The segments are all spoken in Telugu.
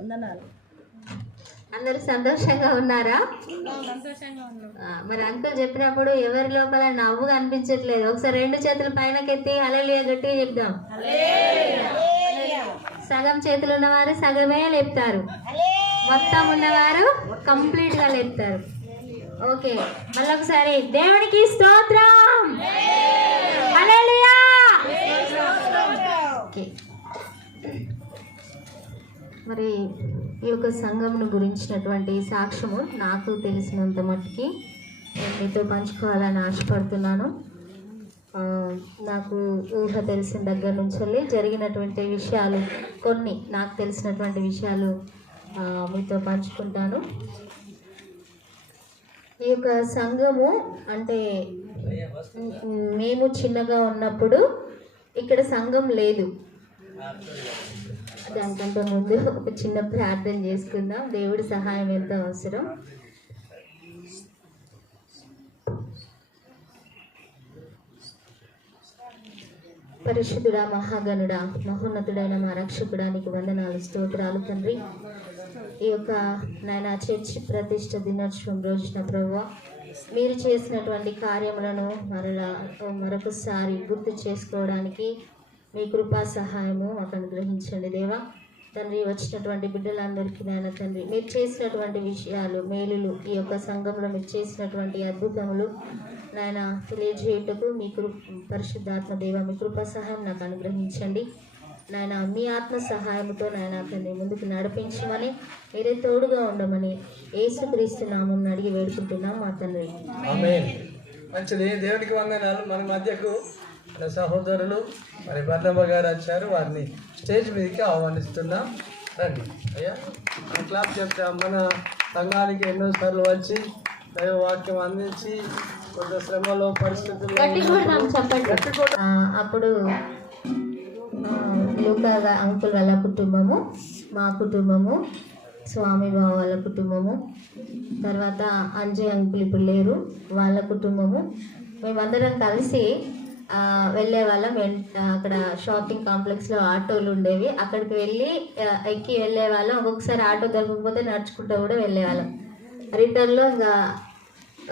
వందనాలు. అందరూ సంతోషంగా ఉన్నారా? మరి అంకుల్ చెప్పినప్పుడు ఎవరి లోపల నవ్వు కనిపించట్లేదు? ఒకసారి రెండు చేతులు పైనకెత్తి అలలియ గట్టిగా చెప్దాం. సగం చేతులు ఉన్నవారు సగమే లేపుతారు. మొత్తం ఉన్నవారు కంప్లీట్గా లేపుతారు. ఓకే మళ్ళీ ఒకసారి దేవునికి స్తోత్రం. మరి ఈ యొక్క సంఘంను గురించినటువంటి సాక్ష్యము నాకు తెలిసినంత మట్టుకి నేను మీతో పంచుకోవాలని ఆశపడుతున్నాను. నాకు ఊహ తెలిసిన దగ్గర నుంచి వెళ్ళి జరిగినటువంటి విషయాలు కొన్ని నాకు తెలిసినటువంటి విషయాలు మీతో పంచుకుంటాను. ఈ యొక్క సంఘము అంటే మేము చిన్నగా ఉన్నప్పుడు ఇక్కడ సంఘం లేదు. దానికంటే ముందు ఒక చిన్న ప్రార్థన చేసుకుందాం. దేవుడి సహాయం ఎంత అవసరం? పరిశుద్ధుడా మహాగణుడా మహోన్నతుడైన మా రక్షకుడానికి వందనాలు స్తోత్రాలు తండ్రి. ఈ యొక్క నాయన చర్చి ప్రతిష్ట దినోత్సవం రోజున ప్రభు మీరు చేసినటువంటి కార్యములను మరలా మరొకసారి గుర్తు చేసుకోవడానికి మీ కృపా సహాయము మాకు అనుగ్రహించండి దేవా. తండ్రి వచ్చినటువంటి బిడ్డలందరికీ నాయన తండ్రి మీరు చేసినటువంటి విషయాలు మేలులు ఈ యొక్క సంఘంలో మీరు చేసినటువంటి అద్భుతములు నాయన తెలియజేయుటకు మీ కృ పరిశుద్ధాత్మ దేవ మీ కృపా సహాయం నాకు అనుగ్రహించండి. నాయన మీ ఆత్మ సహాయంతో నాయన తండ్రి ముందుకు నడిపించమని మీరే తోడుగా ఉండమని యేసుక్రీస్తు నామం అడిగి వేడుకుంటున్నాం మా తండ్రి. మంచిది. దేవునికి వందనాలు. మన మధ్యకు మన సహోదరులు మరి బర్ణమ్మ గారు వచ్చారు. వారిని స్టేజ్ మీదకి ఆహ్వానిస్తున్నాం. రండి. అయ్యా క్లాప్ చెప్తా మన సంఘానికి ఎన్నోసార్లు వచ్చి దైవ వాక్యం అందించి కొంత శ్రమలో ఆ, అప్పుడు లూకా అంకుల్ వాళ్ళ కుటుంబము మా కుటుంబము స్వామి బావ వాళ్ళ కుటుంబము తర్వాత అంజయ్ అంకుల్ ఇప్పుడు లేరు వాళ్ళ కుటుంబము. మేమందరం కలిసి వెళ్ళే వాళ్ళం. అక్కడ షాపింగ్ కాంప్లెక్స్లో ఆటోలు ఉండేవి. అక్కడికి వెళ్ళి ఎక్కి వెళ్ళే వాళ్ళం. ఒక్కొక్కసారి ఆటో దొరకకపోతే నడుచుకుంటూ కూడా వెళ్ళే వాళ్ళం. రిటర్న్లో ఇంకా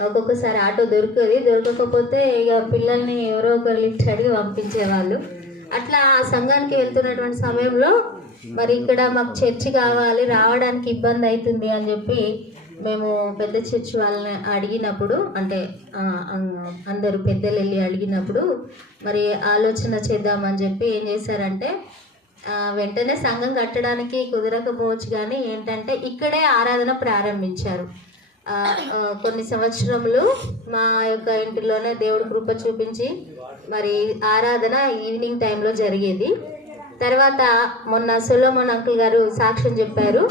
ఒక్కొక్కసారి ఆటో దొరికేది. దొరకకపోతే ఇక పిల్లల్ని ఎవరో ఒకరు లిఫ్ట్ అడిగి పంపించేవాళ్ళు అట్లా ఆ సంఘానికి వెళ్తున్నటువంటి సమయంలో మరి ఇక్కడ మాకు చర్చి కావాలి. రావడానికి ఇబ్బంది అవుతుంది అని చెప్పి మేము పెద్ద చర్చి వాళ్ళని అడిగినప్పుడు అంటే అందరూ పెద్దలు వెళ్ళి అడిగినప్పుడు మరి ఆలోచన చేద్దామని చెప్పి ఏం చేశారంటే వెంటనే సంఘం కట్టడానికి కుదరకపోవచ్చు కానీ ఏంటంటే ఇక్కడే ఆరాధన ప్రారంభించారు. కొన్ని సంవత్సరములు మా యొక్క ఇంటిలోనే దేవుడు కృప చూపించి మరి ఆరాధన ఈవినింగ్ టైంలో జరిగేది. తర్వాత మొన్న సొలోమన్ అంకుల్ గారు సాక్ష్యం చెప్పారు.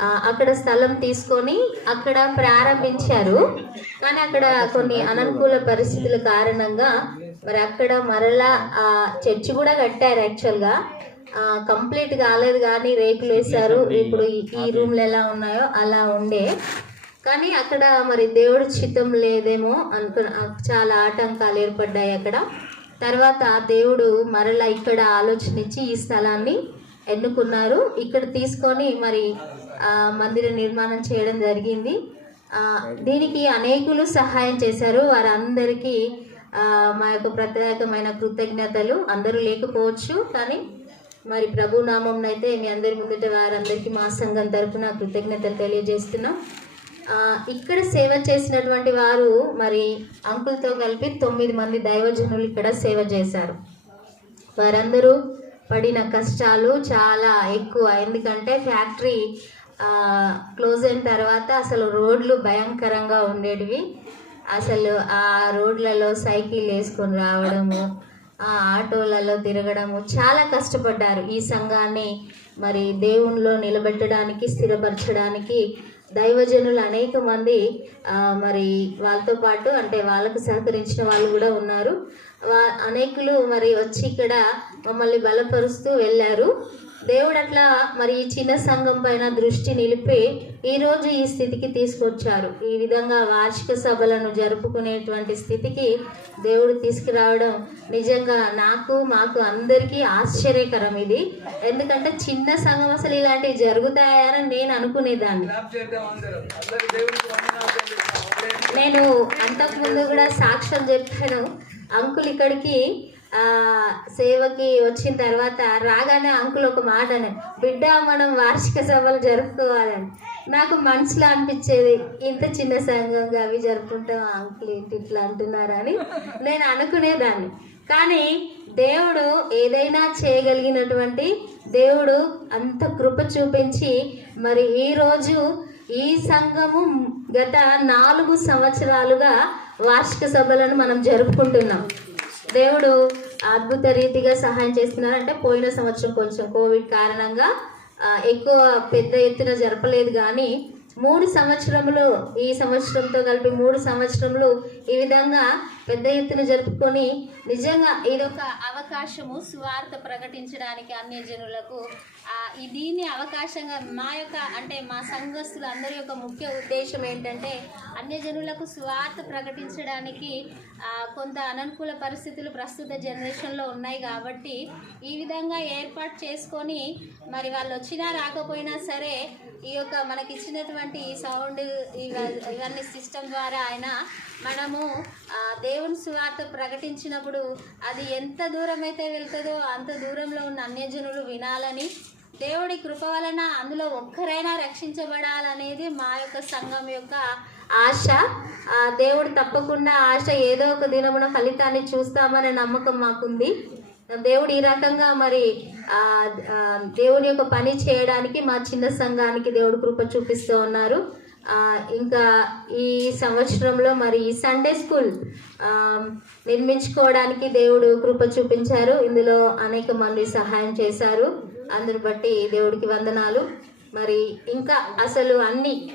అక్కడ స్థలం తీసుకొని అక్కడ ప్రారంభించారు. కానీ అక్కడ కొన్ని అననుకూల పరిస్థితుల కారణంగా మరి అక్కడ మరలా ఆ చర్చి కూడా కట్టారు యాక్చువల్గా. కంప్లీట్ కాలేదు కానీ రేకులు వేశారు. ఇప్పుడు ఈ- రూమ్లు ఎలా ఉన్నాయో అలా ఉండే. కానీ అక్కడ మరి దేవుడి చిత్తం లేదేమో అనుకు చాలా ఆటంకాలు ఏర్పడ్డాయి అక్కడ. తర్వాత దేవుడు మరలా ఇక్కడ ఆలోచన ఇచ్చి ఈ స్థలాన్ని ఎన్నుకున్నారు. ఇక్కడ తీసుకొని మరి మందిర నిర్మాణం చేయడం జరిగింది. దీనికి అనేకులు సహాయం చేశారు. వారందరికీ మా యొక్క ప్రత్యేకమైన కృతజ్ఞతలు. అందరూ లేకపోవచ్చు కానీ మరి ప్రభు నామం అయితే మీ అందరి ముందుట వారందరికీ మా సంఘం తరపున కృతజ్ఞతలు తెలియజేస్తున్నాం. ఇక్కడ సేవ చేసినటువంటి వారు మరి అంకుల్తో కలిపి తొమ్మిది మంది దైవజనులు ఇక్కడ సేవ చేశారు. వారందరూ పడిన కష్టాలు చాలా ఎక్కువ. ఎందుకంటే ఫ్యాక్టరీ క్లోజ్ అయిన తర్వాత అసలు రోడ్లు భయంకరంగా ఉండేటివి. అసలు ఆ రోడ్లలో సైకిల్ వేసుకొని రావడము ఆ ఆటోలలో తిరగడము చాలా కష్టపడ్డారు. ఈ సంఘాన్ని మరి దేవునిలో నిలబెట్టడానికి స్థిరపరచడానికి దైవజనులు అనేక మంది మరి వాళ్ళతో పాటు అంటే వాళ్ళకు సహకరించిన వాళ్ళు కూడా ఉన్నారు. వా అనేకులు మరి వచ్చి ఇక్కడ మమ్మల్ని బలపరుస్తూ వెళ్ళారు. దేవుడు అట్లా మరి ఈ చిన్న సంఘం పైన దృష్టి నిలిపి ఈరోజు ఈ స్థితికి తీసుకొచ్చారు. ఈ విధంగా వార్షిక సభలను జరుపుకునేటువంటి స్థితికి దేవుడు తీసుకురావడం నిజంగా నాకు మాకు అందరికీ ఆశ్చర్యకరం ఇది. ఎందుకంటే చిన్న సంఘం అసలు ఇలాంటివి జరుగుతాయని నేను అనుకునేదాన్ని. నేను అంతకుముందు కూడా సాక్ష్యం చెప్పాను. అంకుల్ ఇక్కడికి సేవకి వచ్చిన తర్వాత రాగానే అంకుల్ ఒక మాట అని బిడ్డ మనం వార్షిక సభలు జరుపుకోవాలని. నాకు మనసులో అనిపించేది ఇంత చిన్న సంఘంగా అవి జరుపుకుంటాం అంకుల్ ఏంటి ఇట్లా అంటున్నారని. నేను అనుకునేదాన్ని. కానీ దేవుడు ఏదైనా చేయగలిగినటువంటి దేవుడు అంత కృప చూపించి మరి ఈరోజు ఈ సంఘము గత నాలుగు సంవత్సరాలుగా వార్షిక సభలను మనం జరుపుకుంటున్నాం. దేవుడు అద్భుత రీతిగా సహాయం చేస్తున్నారు. అంటే పోయిన సంవత్సరం కొంచెం కోవిడ్ కారణంగా ఎక్కువ పెద్ద ఎత్తున జరపలేదు కానీ మూడు సంవత్సరములు ఈ సంవత్సరంతో కలిపి మూడు సంవత్సరములు ఈ విధంగా పెద్ద ఎత్తున జరుపుకొని నిజంగా ఇదొక అవకాశము సువార్త ప్రకటించడానికి అన్య జనులకు. దీన్ని అవకాశంగా మా యొక్క అంటే మా సంఘస్థులు అందరి యొక్క ముఖ్య ఉద్దేశం ఏంటంటే అన్యజనులకు సువార్త ప్రకటించడానికి కొంత అననుకూల పరిస్థితులు ప్రస్తుత జనరేషన్లో ఉన్నాయి కాబట్టి ఈ విధంగా ఏర్పాటు చేసుకొని మరి వాళ్ళు వచ్చినా రాకపోయినా సరే ఈ యొక్క మనకి ఇచ్చినటువంటి ఈ సౌండ్ ఇవన్నీ సిస్టమ్ ద్వారా ఆయన మనము దేవుని సువార్త ప్రకటించినప్పుడు అది ఎంత దూరం అయితే వెళ్తుందో అంత దూరంలో ఉన్న అన్యజనులు వినాలని దేవుడి కృప వలన అందులో ఒక్కరైనా రక్షించబడాలనేది మా యొక్క సంఘం యొక్క ఆశ. దేవుడు తప్పకుండా ఆశ ఏదో ఒక దినమున ఫలితాన్ని చూస్తామనే నమ్మకం మాకుంది. దేవుడు ఈ రకంగా మరి దేవుని యొక్క పని చేయడానికి మా చిన్న సంఘానికి దేవుడు కృప చూపిస్తూ ఉన్నారు. ఇంకా ఈ సంవత్సరంలో మరి ఈ సండే స్కూల్ నిర్మించుకోవడానికి దేవుడు కృప చూపించారు. ఇందులో అనేక మంది సహాయం చేశారు. అందరు బట్టి దేవుడికి వందనాలు. మరి ఇంకా అసలు అన్ని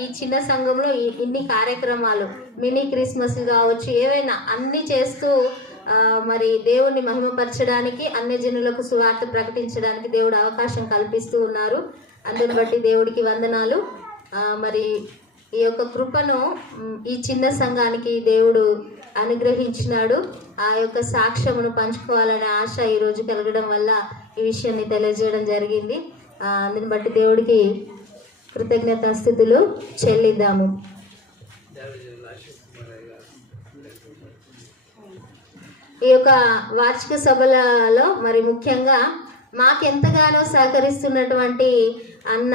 ఈ చిన్న సంఘంలో ఇన్ని కార్యక్రమాలు మినీ క్రిస్మస్ కావచ్చు ఏవైనా అన్ని చేస్తూ మరి దేవుణ్ణి మహిమపరచడానికి అన్ని జనులకు సువార్త ప్రకటించడానికి దేవుడు అవకాశం కల్పిస్తూ ఉన్నారు. అందుని బట్టి దేవుడికి వందనాలు. మరి ఈ యొక్క కృపను ఈ చిన్న సంఘానికి దేవుడు అనుగ్రహించినాడు. ఆ యొక్క సాక్ష్యమును పంచుకోవాలనే ఆశ ఈరోజు కలగడం వల్ల ఈ విషయాన్ని తెలియజేయడం జరిగింది. అందుని బట్టి దేవుడికి కృతజ్ఞత స్థితులు చెల్లిద్దాము. ఈ యొక్క వార్షిక సభలలో మరి ముఖ్యంగా మాకెంతగానో సహకరిస్తున్నటువంటి అన్న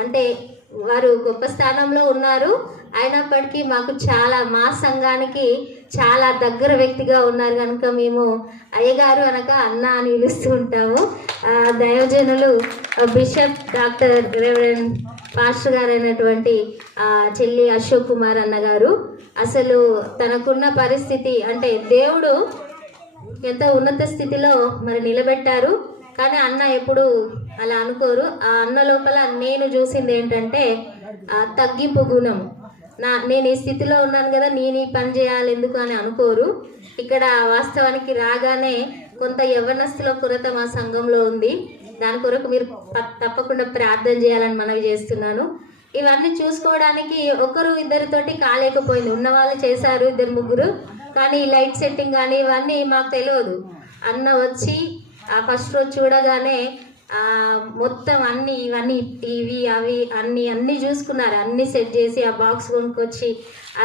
అంటే వారు గొప్ప స్థానంలో ఉన్నారు. అయినప్పటికీ మాకు చాలా మా సంఘానికి చాలా దగ్గర వ్యక్తిగా ఉన్నారు కనుక మేము అయ్యగారు అనక అన్న అని పిలుస్తూ ఉంటాము. దయోజనులు బిషప్ డాక్టర్ రెవరెండ్ పాస్టర్ గారు అయినటువంటి చెల్లి అశోక్ కుమార్ అన్న గారు అసలు తనకున్న పరిస్థితి అంటే దేవుడు ఎంత ఉన్నత స్థితిలో మరి నిలబెట్టారు. కానీ అన్న ఎప్పుడు అలా అనుకోరు. ఆ అన్న లోపల నేను చూసింది ఏంటంటే ఆ తగ్గింపు గుణం. నా నేను ఈ స్థితిలో ఉన్నాను కదా నేను ఈ పని చేయాలి ఎందుకు అని అనుకోరు. ఇక్కడ వాస్తవానికి రాగానే కొంత యవ్వనస్తుల కొరత మా సంఘంలో ఉంది. దాని కొరకు మీరు తప్పకుండా ప్రార్థన చేయాలని మనవి చేస్తున్నాను. ఇవన్నీ చూసుకోవడానికి ఒకరు ఇద్దరితోటి కాలేకపోయింది. ఉన్న వాళ్ళు చేశారు ఇద్దరు ముగ్గురు కానీ లైట్ సెట్టింగ్ కానీ ఇవన్నీ మాకు తెలియదు. అన్న వచ్చి ఆ ఫస్ట్ రోజు చూడగానే మొత్తం అన్ని ఇవన్నీ టీవీ అవి అన్ని అన్ని చూసుకున్నారు. అన్ని సెట్ చేసి ఆ బాక్స్ కొనుక్కొచ్చి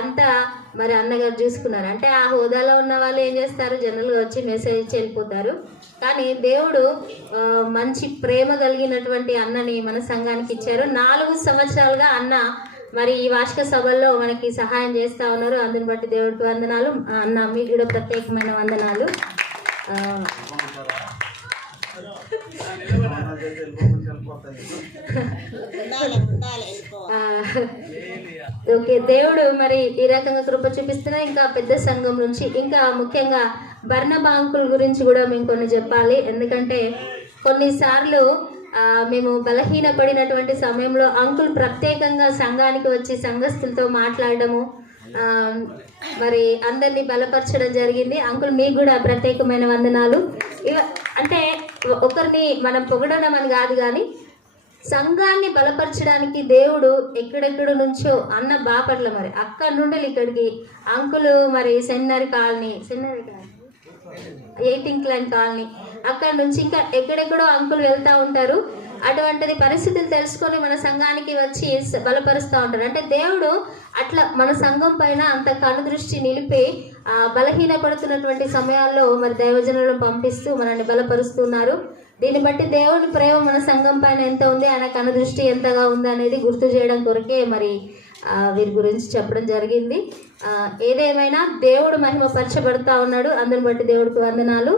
అంతా మరి అన్నగారు చూసుకున్నారు. అంటే ఆ హోదాలో ఉన్న వాళ్ళు ఏం చేస్తారు? జనరల్గా వచ్చి మెసేజ్ ఇచ్చి వెళ్ళిపోతారు. కానీ దేవుడు మంచి ప్రేమ కలిగినటువంటి అన్నని మన సంఘానికి ఇచ్చారు. నాలుగు సంవత్సరాలుగా అన్న మరి ఈ వార్షిక సభల్లో మనకి సహాయం చేస్తూ ఉన్నారు. అందుని బట్టి దేవుడికి వందనాలు. అన్న మీకు కూడా ప్రత్యేకమైన వందనాలు. ఆ, ఓకే దేవుడు మరి ఈ రకంగా కృప చూపిస్తున్నా. ఇంకా పెద్ద సంఘం నుంచి ఇంకా ముఖ్యంగా బర్ణబా అంకుల్ గురించి కూడా మేము కొన్ని చెప్పాలి. ఎందుకంటే కొన్నిసార్లు మేము బలహీనపడినటువంటి సమయంలో అంకుల్ ప్రత్యేకంగా సంఘానికి వచ్చి సంఘస్థులతో మాట్లాడము మరి అందరినీ బలపరచడం జరిగింది. అంకుల్ మీకు కూడా ప్రత్యేకమైన వందనాలు. ఇవ అంటే ఒకరిని మనం పొగడడం అని కాదు కానీ సంఘాన్ని బలపరచడానికి దేవుడు ఎక్కడెక్కడ నుంచో అన్న బాపట్ల మరి అక్కడ నుండి ఇక్కడికి అంకులు మరి సెన్నరి కాలనీ సెన్నరి కాలనీ ఎయిటింగ్ క్లైన్ కాలనీ అక్కడ నుంచి ఇంకా ఎక్కడెక్కడో అంకులు వెళ్తూ ఉంటారు. అటువంటిది పరిస్థితులు తెలుసుకొని మన సంఘానికి వచ్చి బలపరుస్తూ ఉంటారు. అంటే దేవుడు అట్లా మన సంఘం పైన అంత కనుదృష్టి నిలిపి ఆ బలహీనపడుతున్నటువంటి సమయాల్లో మరి దైవజనులను పంపిస్తూ మనల్ని బలపరుస్తున్నారు దీన్ని బట్టి దేవుని ప్రేమ మన సంఘం పైన ఎంత ఉంది ఆయన కనుదృష్టి ఎంతగా ఉంది అనేది గుర్తు చేయడం కొరకే మరి వీరి గురించి చెప్పడం జరిగింది. ఏదేమైనా దేవుడు మహిమ పరచబడతా ఉన్నాడు అందుని బట్టి దేవుడికి వందనాలు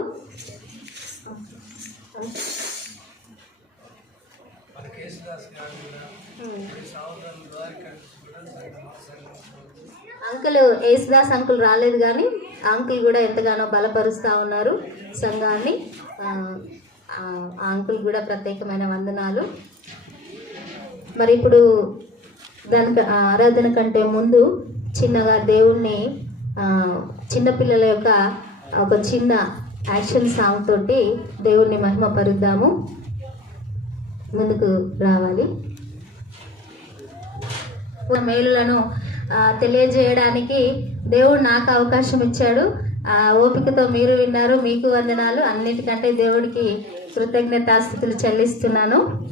మన కేసుదాస్ గారు కూడా ఈ సహోదరుల ద్వారా కూడా అంకుల్ యేసుదాస్ అంకుల్ రాలేదు కానీ అంకుల్ కూడా ఎంతగానో బలపరుస్తూ ఉన్నారు సంఘాన్ని. ఆ, అంకుల్ కూడా ప్రత్యేకమైన వందనాలు. మరి ఇప్పుడు దానికి ఆరాధన కంటే ముందు చిన్నగా దేవుణ్ణి చిన్నపిల్లల యొక్క ఒక చిన్న యాక్షన్ సాంగ్ తోటి దేవుణ్ణి మహిమ పరుద్దాము ముందుకు రావాలి. మేలులను తెలియజేయడానికి దేవుడు నాకు అవకాశం ఇచ్చాడు. ఆ ఓపికతో మీరు విన్నారు మీకు వందనాలు. అన్నిటికంటే దేవుడికి కృతజ్ఞతాస్థితులు చెల్లిస్తున్నాను.